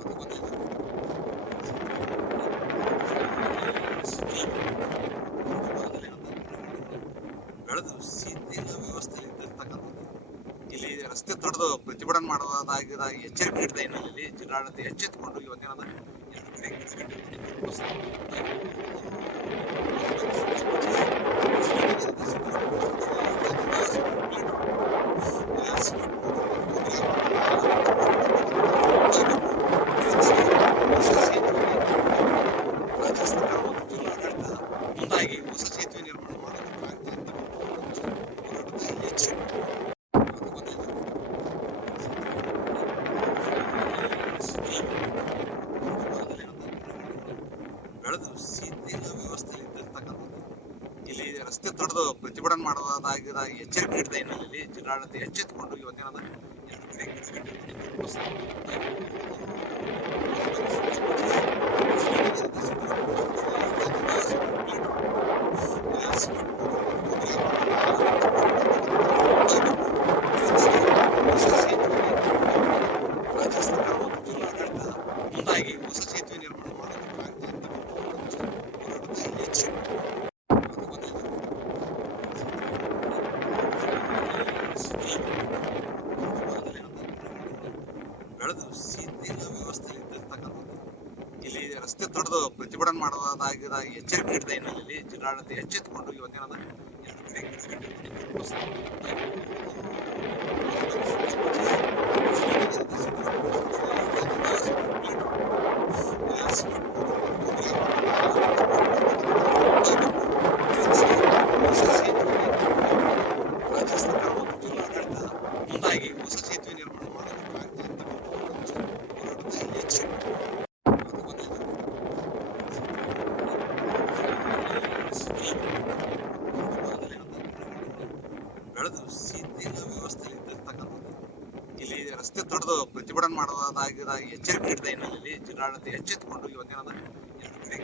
ಅದು ಗೊತ್ತಾಯ್ತು. ಬೆಳೆದು ಶಿಥಿಲ ವ್ಯವಸ್ಥೆಯಲ್ಲಿ ಇದ್ದಿರ್ತಕ್ಕಂಥದ್ದು. ಇಲ್ಲಿ ರಸ್ತೆ ತಡೆದು ಪ್ರತಿಭಟನೆ ಮಾಡುವುದಾಗಿದ ಎಚ್ಚರಿಕೆ ನೀಡಿದ ಹಿನ್ನೆಲೆಯಲ್ಲಿ ಜಿಲ್ಲಾಡಳಿತ ಎಚ್ಚೆತ್ತುಕೊಂಡು ಇವತ್ತಿನ ಎರಡು ಕಡೆ ರಾಜ್ಯ ಸರ್ಕಾರ ಮತ್ತು ಜಿಲ್ಲಾಡಳಿತ ಮುಂದಾಗಿ ಹೊಸ ಸೇತುವೆ ನಿರ್ಮಾಣ ಮಾಡಬೇಕಾಗ್ತದೆ ಹೋರಾಟದ ಎಚ್ಚರಿಕೆ. ಅದು ಗೊತ್ತಾಯ್ತು. ಬೆಳೆದು ಶಿಥಿಲ ವ್ಯವಸ್ಥೆಯಲ್ಲಿ ಇದ್ದಿರ್ತಕ್ಕಂಥದ್ದು. ಇಲ್ಲಿ ರಸ್ತೆ ತಡೆದು ಪ್ರತಿಭಟನೆ ಮಾಡುವುದಾಗಿದ ಎಚ್ಚರಿಕೆ ನೀಡಿದ ಹಿನ್ನೆಲೆಯಲ್ಲಿ ಜಿಲ್ಲಾಡಳಿತ ಎಚ್ಚೆತ್ತುಕೊಂಡು ಇವತ್ತಿನ ಎರಡು ಕಡೆ ರಾಜ್ಯ ಸರ್ಕಾರ ಮತ್ತು ಜಿಲ್ಲಾಡಳಿತ ಮುಂದಾಗಿ ಹೊಸ ಸೇತುವೆ ನಿರ್ಮಾಣ ಮಾಡಬೇಕಾಗ್ತದೆ ಹೋರಾಟದ ಎಚ್ಚರಿಕೆ. ಅದು ಗೊತ್ತಾಯ್ತು. ಬೆಳೆದು ಶಿಥಿಲ ವ್ಯವಸ್ಥೆಯಲ್ಲಿ ಇದ್ದಿರ್ತಕ್ಕಂಥದ್ದು. ಇಲ್ಲಿ ರಸ್ತೆ ತಡೆದು ಪ್ರತಿಭಟನೆ ಮಾಡುವುದಾಗಿದ ಎಚ್ಚರಿಕೆ ನೀಡಿದ ಹಿನ್ನೆಲೆಯಲ್ಲಿ ಜಿಲ್ಲಾಡಳಿತ ಎಚ್ಚೆತ್ತುಕೊಂಡು ಇವತ್ತಿನ ಎರಡು ಕಡೆ ರಾಜ್ಯ ಸರ್ಕಾರ ಮತ್ತು ಜಿಲ್ಲಾಡಳಿತ ಮುಂದಾಗಿ ಹೊಸ ಸೇತುವೆ ನಿರ್ಮಾಣ ಮಾಡಬೇಕಾಗ್ತದೆ ಹೋರಾಟದ ಎಚ್ಚರಿಕೆ. ಅದು ಗೊತ್ತಾಯ್ತು. ಬೆಳೆದು ಶಿಥಿಲ ವ್ಯವಸ್ಥೆಯಲ್ಲಿ ಇದ್ದಿರ್ತಕ್ಕಂಥದ್ದು. ಇಲ್ಲಿ ರಸ್ತೆ ತಡೆದು ಪ್ರತಿಭಟನೆ ಮಾಡುವುದಾಗಿದ ಎಚ್ಚರಿಕೆ ನೀಡಿದ ಹಿನ್ನೆಲೆಯಲ್ಲಿ ಜಿಲ್ಲಾಡಳಿತ ಎಚ್ಚೆತ್ತುಕೊಂಡು ಇವತ್ತಿನ ಎರಡು ಕಡೆ